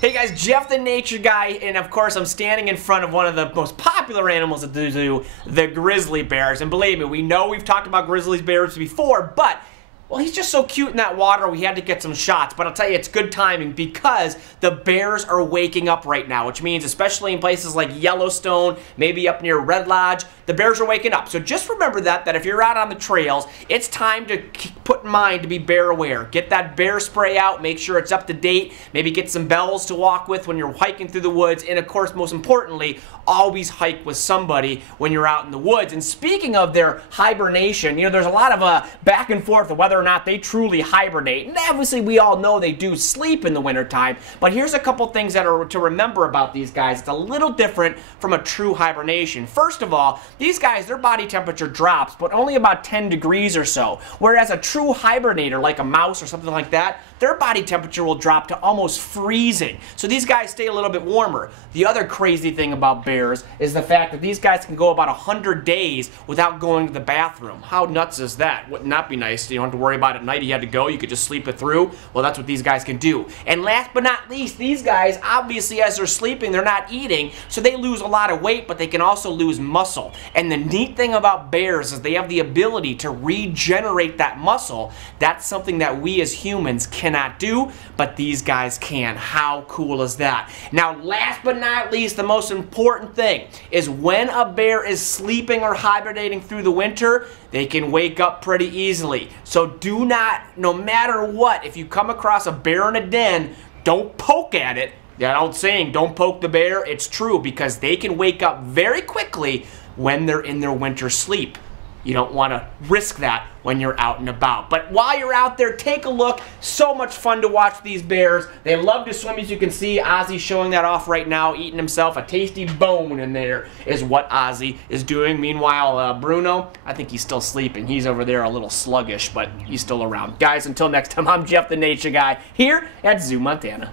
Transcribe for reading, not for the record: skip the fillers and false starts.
Hey guys, Jeff the Nature Guy, and of course I'm standing in front of one of the most popular animals at the zoo, the grizzly bears. And believe me, we know we've talked about grizzly bears before, but well, he's just so cute in that water, we had to get some shots. But I'll tell you, it's good timing because the bears are waking up right now, which means especially in places like Yellowstone, maybe up near Red Lodge, the bears are waking up. So just remember that if you're out on the trails, it's time to put in mind to be bear aware. Get that bear spray out, make sure it's up to date, maybe get some bells to walk with when you're hiking through the woods, and of course, most importantly, always hike with somebody when you're out in the woods. And speaking of their hibernation, you know, there's a lot of back and forth of whether or not they truly hibernate. And obviously, we all know they do sleep in the wintertime, but here's a couple things that are to remember about these guys. It's a little different from a true hibernation. First of all, these guys, their body temperature drops, but only about 10 degrees or so. Whereas a true hibernator, like a mouse or something like that, their body temperature will drop to almost freezing. So these guys stay a little bit warmer. The other crazy thing about bears is the fact that these guys can go about 100 days without going to the bathroom. How nuts is that? Wouldn't that be nice? You don't have to worry about it at night. You had to go, you could just sleep it through. Well, that's what these guys can do. And last but not least, these guys, obviously as they're sleeping, they're not eating, so they lose a lot of weight, but they can also lose muscle. And the neat thing about bears is they have the ability to regenerate that muscle. That's something that we as humans cannot do, but these guys can. How cool is that? Now, last but not least, the most important thing is when a bear is sleeping or hibernating through the winter, they can wake up pretty easily. So do not, no matter what, if you come across a bear in a den, don't poke at it. That old saying, don't poke the bear, it's true because they can wake up very quickly when they're in their winter sleep. You don't want to risk that when you're out and about. But while you're out there, take a look. So much fun to watch these bears. They love to swim, as you can see. Ozzy's showing that off right now, eating himself a tasty bone in there is what Ozzy is doing. Meanwhile, Bruno, I think he's still sleeping. He's over there a little sluggish, but he's still around. Guys, until next time, I'm Jeff the Nature Guy here at ZooMontana.